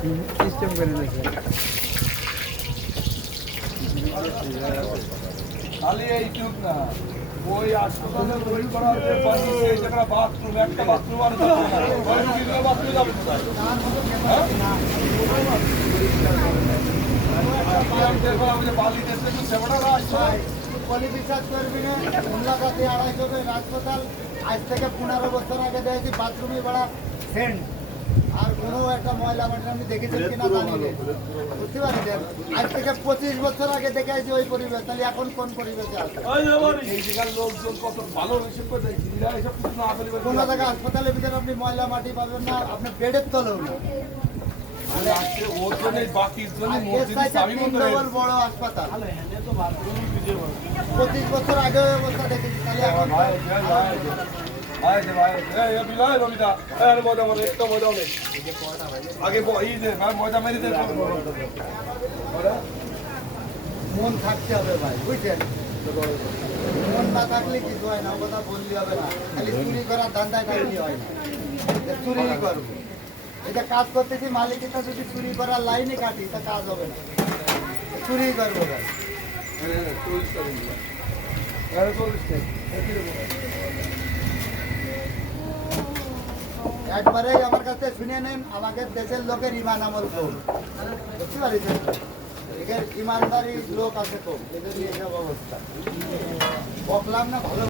System করে দেখে খালি এইটুক না, ওই হাসপাতালে তৈরি করা হচ্ছে এই জায়গায় বাথরুম, একটা বাথরুম আর যাবে না। ওই রুগীগুলো বাথরুমে যাবে কোথায়? বালি দেশে একটু সেবাটা আসছে। বিশ্বাস করবি না, মোল্লাকাতি 250 হাসপাতাল আজ থেকে 15 বছর আগে দেখেছি বাথরুমে বড়া সেন্ট আর কোনো একটা ময়লা মাটি আমি দেখেছেন কিনা জানি না, বুঝতে পারছেন? আজ থেকে 25 বছর আগে দেখেছি ওই পরিবেশ, তাহলে এখন কোন পরিবেশে আছে? এই জায়গার লোকজন কত ভালো হিসেব করে দেখছি, এরা এসব কিছু না বলি বলে কোনো জায়গায় হাসপাতালের ভিতরে আপনি ময়লা মাটি পাবেন না, আপনি বেডের তলেও না। মানে আজকে ওর জন্য বাকির জন্য আর এর মসজিদে চাইতে চাবি 3 বন্ধ হয়ে ডবল বড় হাসপাতাল 25 বছর আগে ওই অবস্থা দেখেছি, তাহলে এখন ভাই বিলাই রবিদা মজা মানে একটা মজা নেই আগে এই দে ভাই মজা মেরে দে মন থাকতে হবে ভাই, বুঝছেন? মন না থাকলে কিছু হয় না, কথা বললে হবে না। খালি চুরি করার ধান্দায় থাকলে হয় না, যে চুরি করবো। এটা কাজ করতেছি, মালিকটা যদি চুরি করার লাইনে কাটি তা কাজ হবে না, চুরি করবো ভাই। একবারেই আমার কাছে শুনে নেন, আমাদের দেশের লোকের ইমান আমল কম, বুঝতে পারছেন? এখানে ইমানদারি লোক আছে কম, এদের নিয়ে এসব অবস্থা বকলাম না ভালো।